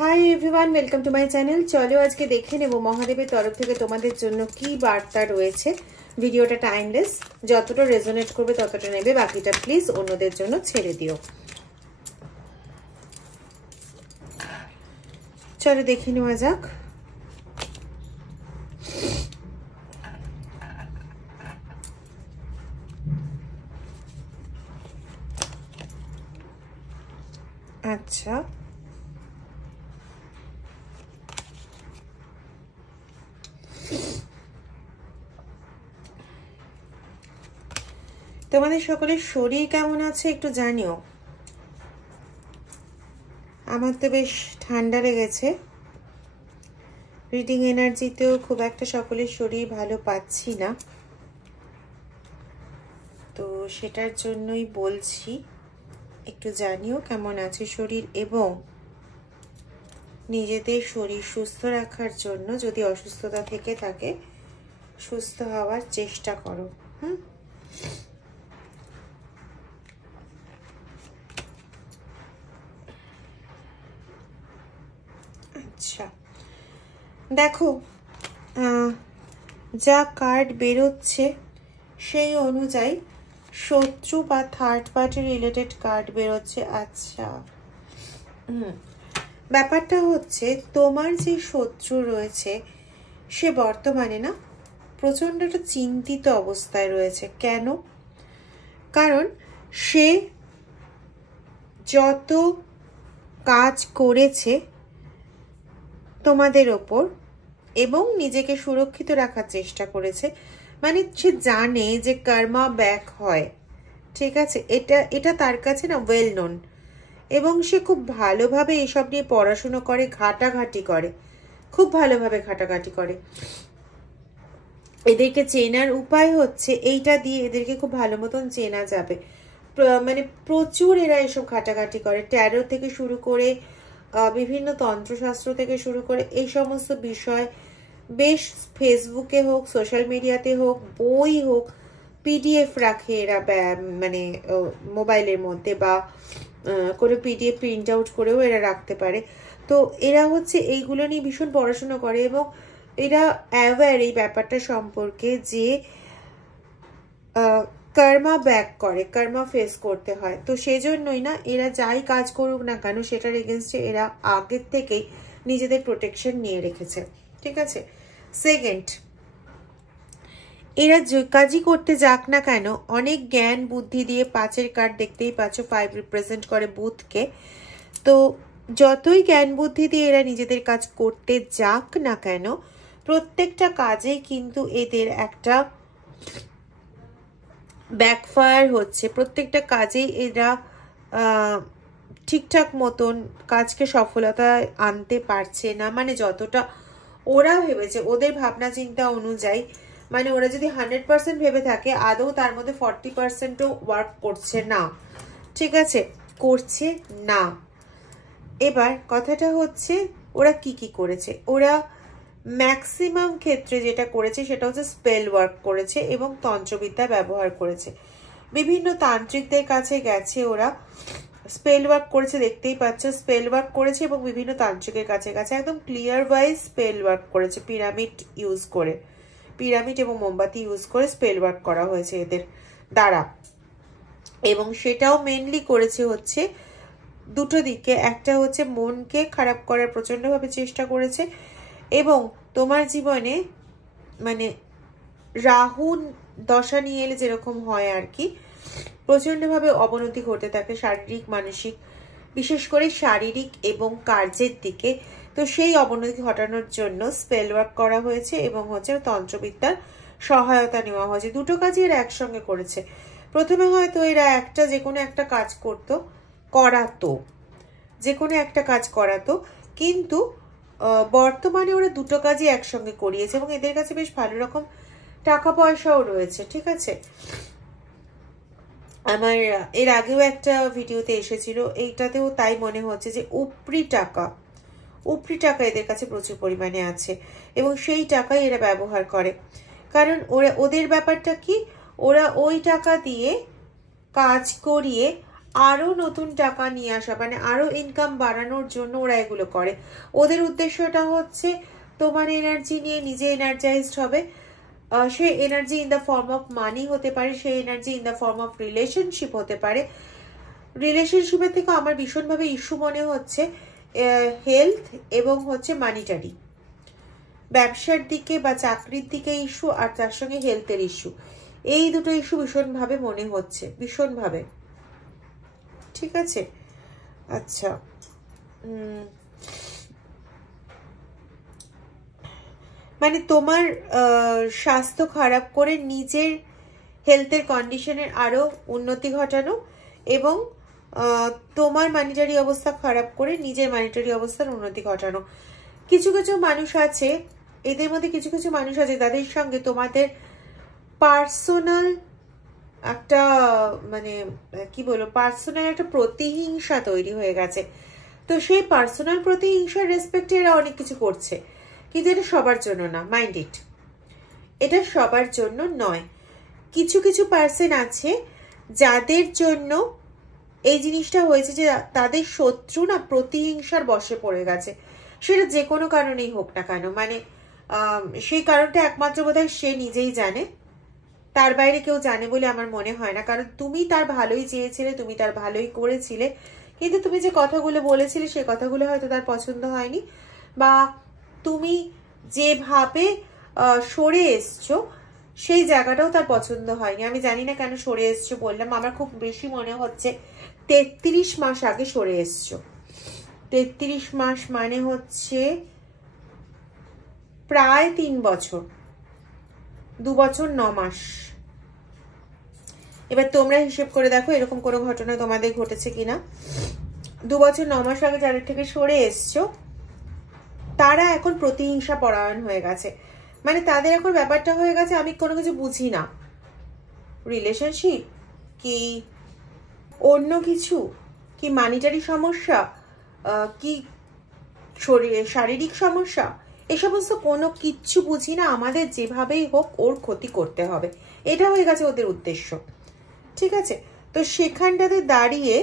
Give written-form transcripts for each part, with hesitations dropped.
Hi everyone, welcome to my channel. চলো আজকে দেখে নেব মহাদেবের তরফ থেকে তোমাদের জন্য কি বার্তা রয়েছে। ভিডিওটা টাইমলেস, যতটা রেজোনেট করবে ততটা নেবে, বাকিটা প্লিজ অন্যদের জন্য ছেড়ে দিও। চলো দেখে নেওয়া যাক। আচ্ছা, তোমাদের সকলের শরীর কেমন আছে একটু জানিও। আমার তো বেশ ঠান্ডা লেগেছে। রিডিং এনার্জিতেও খুব একটা সকলের শরীর ভালো পাচ্ছি না, তো সেটার জন্যই বলছি একটু জানিও কেমন আছে শরীর, এবং নিজেদের শরীর সুস্থ রাখার জন্য যদি অসুস্থতা থেকে থাকে সুস্থ হওয়ার চেষ্টা করো। আচ্ছা দেখো, যা কার্ড বেরোচ্ছে সেই অনুযায়ী শত্রু বা থার্ড পার্টি রিলেটেড কার্ড বেরোচ্ছে। আচ্ছা, ব্যাপারটা হচ্ছে তোমার যে শত্রু রয়েছে সে বর্তমানে না প্রচণ্ড একটা চিন্তিত অবস্থায় রয়েছে। কেন? কারণ সে যত কাজ করেছে তোমাদের ওপর এবং নিজেকে সুরক্ষিত রাখার চেষ্টা করেছে, মানে সে জানে যে কর্মা ব্যাক হয়, ঠিক আছে, এটা তার কাছে না ওয়েল নোন, এবং সে খুব ভালোভাবে এসব নিয়ে পড়াশুনো করে, ঘাটাঘাটি করে, খুব ভালোভাবে ঘাটাঘাটি করে। এদেরকে চেনার উপায় হচ্ছে এইটা দিয়ে এদেরকে খুব ভালো মতন চেনা যাবে। মানে প্রচুর এরা এসব ঘাটাঘাটি করে, ট্যারো থেকে শুরু করে বিভিন্ন তন্ত্রশাস্ত্র থেকে শুরু করে এই সমস্ত বিষয় বেশ ফেসবুকে হোক, সোশ্যাল মিডিয়াতে হোক, বই হোক, পিডিএফ রাখে এরা, মানে মোবাইলের মধ্যে বা কোনো পিডিএফ প্রিন্ট আউট করেও এরা রাখতে পারে। তো এরা হচ্ছে এইগুলো নিয়ে ভীষণ পড়াশোনা করে এবং এরা অ্যাওয়্যার এই ব্যাপারটা সম্পর্কে যে কর্মা ব্যাক করে, কর্মা ফেস করতে হয়। তো সেজন্যই না এরা যাই কাজ করুক না কেন সেটার এগেনস্টে এরা আগের থেকেই নিজেদের প্রোটেকশন নিয়ে রেখেছে, ঠিক আছে। সেকেন্ড, এরা যে কাজই করতে যাক না কেন অনেক জ্ঞান বুদ্ধি দিয়ে, 5-এর কার্ড দেখতেই পাচ্ছ, 5 রিপ্রেজেন্ট করে বুধকে। তো যতই জ্ঞান বুদ্ধি দিয়ে এরা নিজেদের কাজ করতে যাক না কেন প্রত্যেকটা কাজেই কিন্তু এদের একটা ব্যাকফায়ার হচ্ছে, প্রত্যেকটা কাজেই এরা ঠিকঠাক মতন কাজকে সফলতায় আনতে পারছে না। মানে যতটা ওরা ভেবেছে, ওদের ভাবনা চিন্তা অনুযায়ী, মানে ওরা যদি 100% ভেবে থাকে আদৌ তার মধ্যে 40%ও ওয়ার্ক করছে না, ঠিক আছে, করছে না। এবার কথাটা হচ্ছে ওরা কি করেছে, ওরা ম্যাক্সিমাম ক্ষেত্রে যেটা করেছে সেটা হচ্ছে স্পেল ওয়ার্ক করেছে এবং তন্ত্রবিদ্যা ব্যবহার করেছে। বিভিন্ন তান্ত্রিকদের কাছে গেছে, ওরা স্পেল ওয়ার্ক করেছে, দেখতেই পাচ্ছ স্পেল ওয়ার্ক করেছে এবং বিভিন্ন তান্ত্রিকের কাছে গেছে, একদম ক্লিয়ার ওয়াইজ স্পেল ওয়ার্ক করেছে। পিরামিড ইউজ করে, পিরামিড এবং মোমবাতি ইউজ করে স্পেল ওয়ার্ক করা হয়েছে এদের দ্বারা, এবং সেটাও মেনলি করেছে হচ্ছে দুটো দিকে। একটা হচ্ছে মনকে খারাপ করার প্রচন্ডভাবে চেষ্টা করেছে, এবং তোমার জীবনে মানে রাহু দশা নিয়ে এলে যেরকম হয় আর কি, প্রচন্ডভাবে অবনতি ঘটতে থাকে শারীরিক মানসিক, বিশেষ করে শারীরিক এবং কার্যের দিকে। তো সেই অবনতি ঘটানোর জন্য স্পেল ওয়ার্ক করা হয়েছে এবং হচ্ছে তন্ত্রবিদ্যার সহায়তা নেওয়া হয়েছে। দুটো কাজই এরা একসঙ্গে করেছে। প্রথমে হয়তো এরা যে কোনো একটা কাজ করাতো, যে কোনো একটা কাজ করাতো, কিন্তু বর্তমানে ওরা দুটো কাজই একসঙ্গে করিয়েছে এবং এদের কাছে বেশ ভালো রকম টাকা পয়সাও রয়েছে, ঠিক আছে। আমার এর আগেও একটা ভিডিওতে এসেছিল, এইটাতেও তাই মনে হচ্ছে যে উপরি টাকা এদের কাছে প্রচুর পরিমাণে আছে এবং সেই টাকাই এরা ব্যবহার করে। কারণ ওদের ব্যাপারটা কি, ওরা ওই টাকা দিয়ে কাজ করিয়ে আরো নতুন টাকা নিয়ে আসা, মানে আরো ইনকাম বাড়ানোর জন্য ওরা এগুলো করে। ওদের উদ্দেশ্যটা হচ্ছে তোমার এনার্জি নিয়ে নিজে এনার্জাইজড হবে। সেই energy in the form of money হতে পারে, সেই energy in the form of relationship হতে পারে। রিলেশনশিপের থেকে আমার ভীষণভাবে ইস্যু মনে হচ্ছে হেলথ এবং হচ্ছে মানিটারি, ব্যবসার দিকে বা চাকরির দিকে ইস্যু, আর তার সঙ্গে হেলথের ইস্যু, এই দুটো ইস্যু ভীষণভাবে মনে হচ্ছে, ভীষণভাবে। ঠিক আছে, আচ্ছা মানে তোমার স্বাস্থ্য খারাপ করে নিজের হেলথের কন্ডিশনের আরো উন্নতি ঘটানো, এবং তোমার মানিটারি অবস্থা খারাপ করে নিজের মানিটারি অবস্থার উন্নতি ঘটানো। কিছু কিছু মানুষ আছে, এদের মধ্যে কিছু কিছু মানুষ আছে তাদের সঙ্গে তোমাদের পার্সোনাল একটা মানে কি বলবো, পার্সোনাল একটা প্রতিহিংসা তৈরি হয়ে গেছে। তো সেই পার্সোনাল প্রতিহিংসার রেসপেক্টে এরা অনেক কিছু করছে, কিন্তু এটা সবার জন্য না, মাইন্ড ইট, এটা সবার জন্য নয়। কিছু কিছু পার্সন আছে যাদের জন্য এই জিনিসটা হয়েছে, যে তাদের শত্রু না প্রতিহিংসার বশে পড়ে গেছে, সেটা যে কোনো কারণেই হোক না কেন। মানে সেই কারণটা একমাত্র বোধহয় সে নিজেই জানে, তার বাইরে কেউ জানে বলে আমার মনে হয় না। কারণ তুমি তার ভালোই চেয়েছিলে, তুমি তার ভালোই করেছিলে, কিন্তু তুমি যে কথাগুলো বলেছিলে সে কথাগুলো হয়তো তার পছন্দ হয়নি, বা তুমি যেভাবে সরে এসছো সেই জায়গাটাও তার পছন্দ হয়নি। আমি জানি না কেন সরে এসছো বললাম, আমার খুব বেশি মনে হচ্ছে 33 মাস আগে সরে এসছো। 33 মাস মানে হচ্ছে প্রায় 3 বছর, 2 বছর 9 মাস। এবার তোমরা হিসেব করে দেখো এরকম কোনো ঘটনা তোমাদের ঘটেছে কিনা। 2 বছর 9 মাস আগে যাদের থেকে সরে এসছো তারা এখন প্রতিহিংসা পরায়ণ হয়ে গেছে। মানে তাদের এখন ব্যাপারটা হয়ে গেছে আমি কোনো কিছু বুঝি না, রিলেশনশিপ কি অন্য কিছু, কি মানিটারি সমস্যা, কি শারীরিক সমস্যা, এ সমস্ত কোনো কিচ্ছু বুঝি না, আমাদের যেভাবেই হোক ওর ক্ষতি করতে হবে, এটা হয়ে গেছে ওদের উদ্দেশ্য। ঠিক আছে, তো সেখানটাতে দাঁড়িয়ে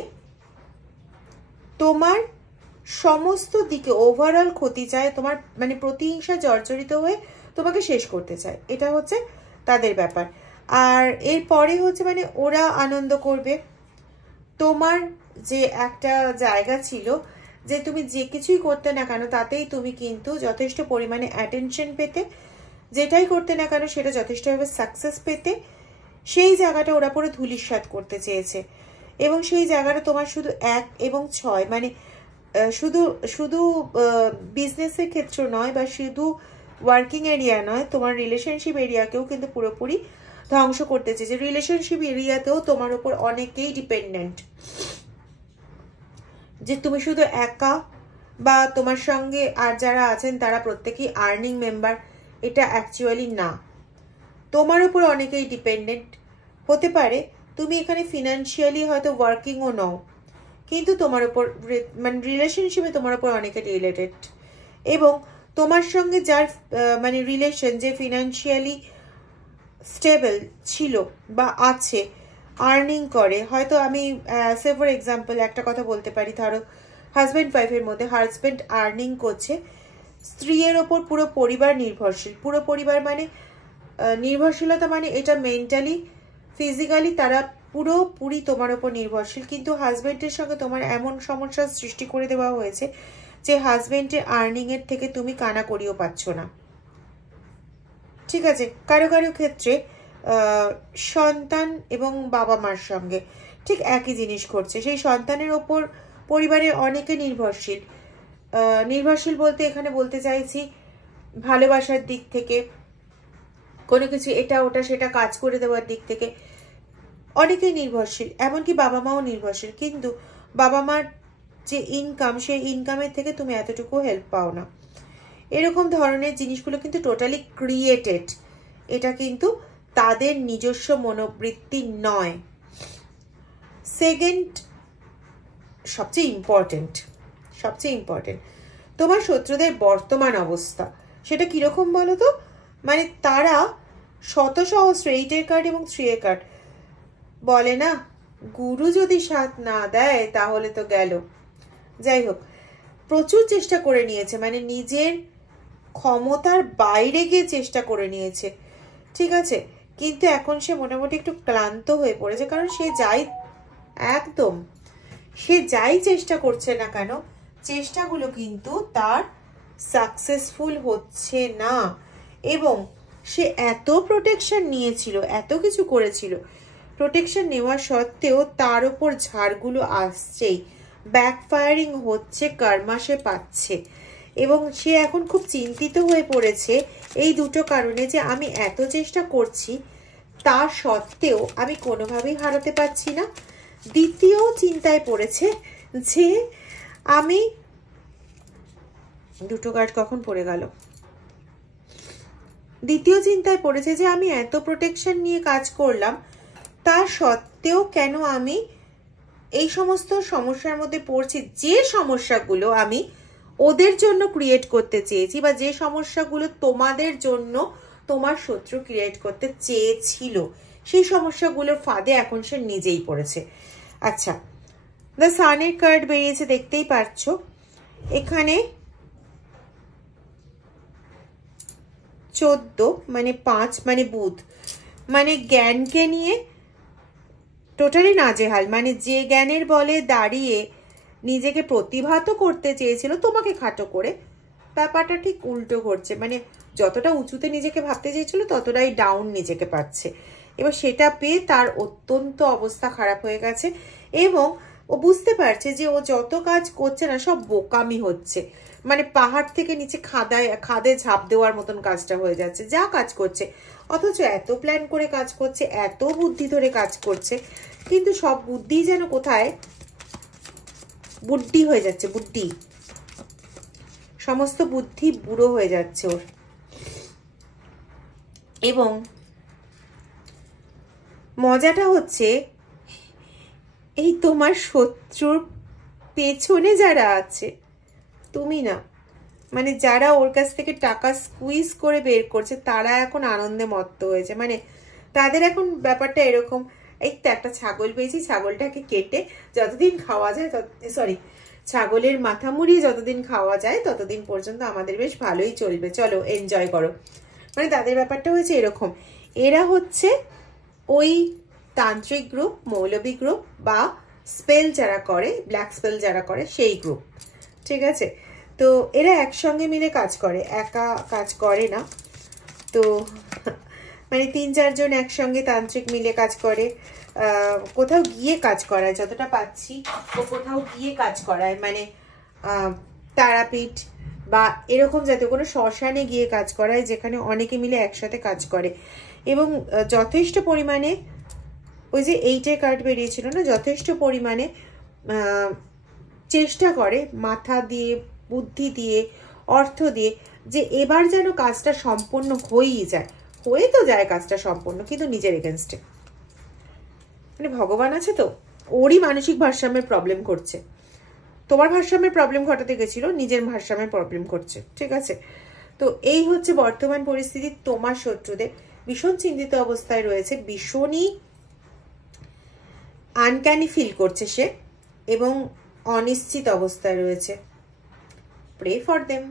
তোমার সমস্ত দিকে ওভারঅল ক্ষতি চায়, তোমার মানে প্রতিহিংসা জর্জরিত হয়ে তোমাকে শেষ করতে চায়, এটা হচ্ছে তাদের ব্যাপার। আর এরপরে হচ্ছে মানে ওরা আনন্দ করবে। তোমার যে একটা জায়গা ছিল যে তুমি যে কিছুই করতে না কেন তাতেই তুমি কিন্তু যথেষ্ট পরিমাণে অ্যাটেনশন পেতে, যেটাই করতে না কেন সেটা যথেষ্টভাবে সাকসেস পেতে, সেই জায়গাটা ওরা পুরো ধূলিসাৎ করতে চেয়েছে। এবং সেই জায়গাটা তোমার শুধু 1 এবং 6 মানে শুধু শুধু বিজনেসের ক্ষেত্র নয় বা শুধু ওয়ার্কিং এরিয়া নয়, তোমার রিলেশনশিপ এরিয়াকেও কিন্তু পুরোপুরি ধ্বংস করতে চেয়েছে। রিলেশনশিপ এরিয়াতেও তোমার উপর অনেকেই ডিপেন্ডেন্ট, যে তুমি শুধু একা বা তোমার সঙ্গে আর যারা আছেন তারা প্রত্যেকেই আর্নিং মেম্বার, এটা অ্যাকচুয়ালি না। তোমার উপর অনেকেই ডিপেন্ডেন্ট হতে পারে, তুমি এখানে ফিনান্সিয়ালি হয়তো ওয়ার্কিংও নও, কিন্তু তোমার উপর মানে রিলেশনশিপে তোমার উপর অনেকে রিলেটেড, এবং তোমার সঙ্গে যার মানে রিলেশন যে ফিনান্সিয়ালি স্টেবল ছিল বা আছে, আর্নিং করে, হয়তো আমি সে ফর এক্সাম্পল একটা কথা বলতে পারি, ধরো হাজব্যান্ড ওয়াইফের মধ্যে হাজব্যান্ড আর্নিং করছে, স্ত্রীর ওপর পুরো পরিবার নির্ভরশীল। পুরো পরিবার মানে নির্ভরশীলতা মানে এটা মেন্টালি ফিজিক্যালি তারা পুরোপুরি তোমার ওপর নির্ভরশীল, কিন্তু হাজব্যান্ডের সঙ্গে তোমার এমন সমস্যার সৃষ্টি করে দেওয়া হয়েছে যে হাজব্যান্ডের আর্নিং এর থেকে তুমি কানাকড়িও পাচ্ছ না। ঠিক আছে, কারো কারো ক্ষেত্রে সন্তান এবং বাবা মার সঙ্গে ঠিক একই জিনিস ঘটছে, সেই সন্তানের ওপর পরিবারের অনেকে নির্ভরশীল। নির্ভরশীল বলতে এখানে বলতে চাইছি ভালোবাসার দিক থেকে, কোনো কিছু এটা ওটা সেটা কাজ করে দেওয়ার দিক থেকে অনেকেই নির্ভরশীল, এমনকি বাবা মাও নির্ভরশীল, কিন্তু বাবা মার যে ইনকাম সেই ইনকামের থেকে তুমি এতটুকু হেল্প পাও না। এরকম ধরনের জিনিসগুলো কিন্তু টোটালি ক্রিয়েটেড, এটা কিন্তু তাদের নিজস্ব মনোবৃত্তি নয়। সেকেন্ড সবচেয়ে ইম্পর্টেন্ট তোমার শত্রুদের বর্তমান অবস্থা, সেটা কিরকম বলো তো? মানে তারা শত সহস্র 8 কার্ড এবং 3 কার্ড বলে না গুরু যদি সাথ না দেয় তাহলে তো গেল। যাই হোক, প্রচুর চেষ্টা করে নিয়েছে, মানে নিজের ক্ষমতার বাইরে গিয়ে চেষ্টা করে নিয়েছে, ঠিক আছে, কিন্তু এখন সে মোটামুটি একটু ক্লান্ত হয়ে পড়েছে, কারণ সে যাই চেষ্টা করছে না কেন, চেষ্টাগুলো কিন্তু তার সাকসেসফুল হচ্ছে না। এবং সে এত প্রোটেকশন নিয়েছিল, এত কিছু করেছিল, প্রোটেকশন নেওয়া সত্ত্বেও তার উপর ঝাড়গুলো আসছেই, ব্যাকফায়ারিং হচ্ছে, কর্মা সে পাচ্ছে। এবং সে এখন খুব চিন্তিত হয়ে পড়েছে এই দুটো কারণে, যে আমি এত চেষ্টা করছি তা সত্ত্বেও আমি কোনোভাবেই হারাতে পারছি না। দ্বিতীয় চিন্তায় পড়েছে যে আমি, দুটো কার্ড কখন পড়ে গেল, দ্বিতীয় চিন্তায় পড়েছে যে আমি এত প্রোটেকশন নিয়ে কাজ করলাম, তা সত্ত্বেও কেন আমি এই সমস্ত সমস্যার মধ্যে পড়ছি, যে সমস্যাগুলো আমি ওদের জন্য ক্রিয়েট করতে চেয়েছি, বা যে সমস্যাগুলো তোমাদের জন্য তোমার শত্রু ক্রিয়েট করতে চেয়েছিল, সেই সমস্যাগুলোর ফাঁদে এখন সে নিজেই পড়েছে। আচ্ছা, দ্য সানের কার্ড বেরিয়েছে, দেখতেই পাচ্ছ। এখানে 14 মানে 5 মানে বুধ, মানে জ্ঞানকে নিয়ে টোটালি নাজেহাল, মানে যে জ্ঞানের বলে দাঁড়িয়ে নিজেকে প্রতিভাত করতে চেয়েছিল তোমাকে খাটো করে, ব্যাপারটা ঠিক উল্টো ঘটছে, মানে যতটা উঁচুতে নিজেকে ভাবতে চেয়েছিল ততটাই ডাউন নিজেকে পাচ্ছে। এবার সেটা পেয়ে তার অত্যন্ত অবস্থা খারাপ হয়ে গেছে, এবং ও বুঝতে পারছে যে ও যত কাজ করছে না সব বোকামি হচ্ছে, মানে পাহাড় থেকে নিচে খাদে ঝাঁপ দেওয়ার মতন কাজটা হয়ে যাচ্ছে যা কাজ করছে। অথচ এত প্ল্যান করে কাজ করছে, এত বুদ্ধি ধরে কাজ করছে, কিন্তু সব বুদ্ধি যেন কোথায় বুদ্ধি হয়ে যাচ্ছে, বুদ্ধি, সমস্ত বুদ্ধি বুড়ো হয়ে যাচ্ছে ওর। এবং মজাটা হচ্ছে এই তোমার শত্রুর পেছনে যারা আছে, তুমি না, মানে যারা ওর কাছ থেকে টাকা স্কুইজ করে বের করছে, তারা এখন আনন্দে মত্ত হয়েছে। মানে তাদের এখন ব্যাপারটা এরকম, এই তো একটা ছাগল পেয়েছি, ছাগলটাকে কেটে যতদিন খাওয়া যায়, সরি, ছাগলের মাথা মুড়িয়ে যতদিন খাওয়া যায় ততদিন পর্যন্ত আমাদের বেশ ভালোই চলবে, চলো এনজয় করো। মানে তাদের ব্যাপারটা হয়েছে এরকম। এরা হচ্ছে ওই তান্ত্রিক গ্রুপ, মৌলবী গ্রুপ, বা স্পেল যারা করে, ব্ল্যাক স্পেল যারা করে সেই গ্রুপ, ঠিক আছে। তো এরা একসঙ্গে মিলে কাজ করে, একা কাজ করে না। তো মানে 3-4 জন একসঙ্গে তান্ত্রিক মিলে কাজ করে, কোথাও গিয়ে কাজ করায়, যতটা পাচ্ছি ও কোথাও গিয়ে কাজ করায়, মানে তারাপীঠ বা এরকম জাতীয় কোনো শ্মশানে গিয়ে কাজ করায়, যেখানে অনেকে মিলে একসাথে কাজ করে। এবং যথেষ্ট পরিমাণে, ওই যে 8 কার্ড বেরিয়েছিল না, যথেষ্ট পরিমাণে চেষ্টা করে মাথা দিয়ে, বুদ্ধি দিয়ে, অর্থ দিয়ে, যে এবার যেন কাজটা সম্পন্ন হয়েই যায়, হয়ে তো যায় কাজটা সম্পন্ন, কিন্তু নিজের এগেনস্টে। মানে ভগবান আছে তো, ওরই মানসিক ভারসাম্যের প্রবলেম ঘটছে, তোমার ভারসাম্যের প্রবলেম ঘটাতে গেছিল, নিজের ভারসাম্যের প্রবলেম ঘটছে, ঠিক আছে। তো এই হচ্ছে বর্তমান পরিস্থিতি। তোমার শত্রুদের ভীষণ চিন্তিত অবস্থায় রয়েছে, ভীষণই আনক্যানি ফিল করছে সে, এবং অনিশ্চিত অবস্থায় রয়েছে। Pray for them.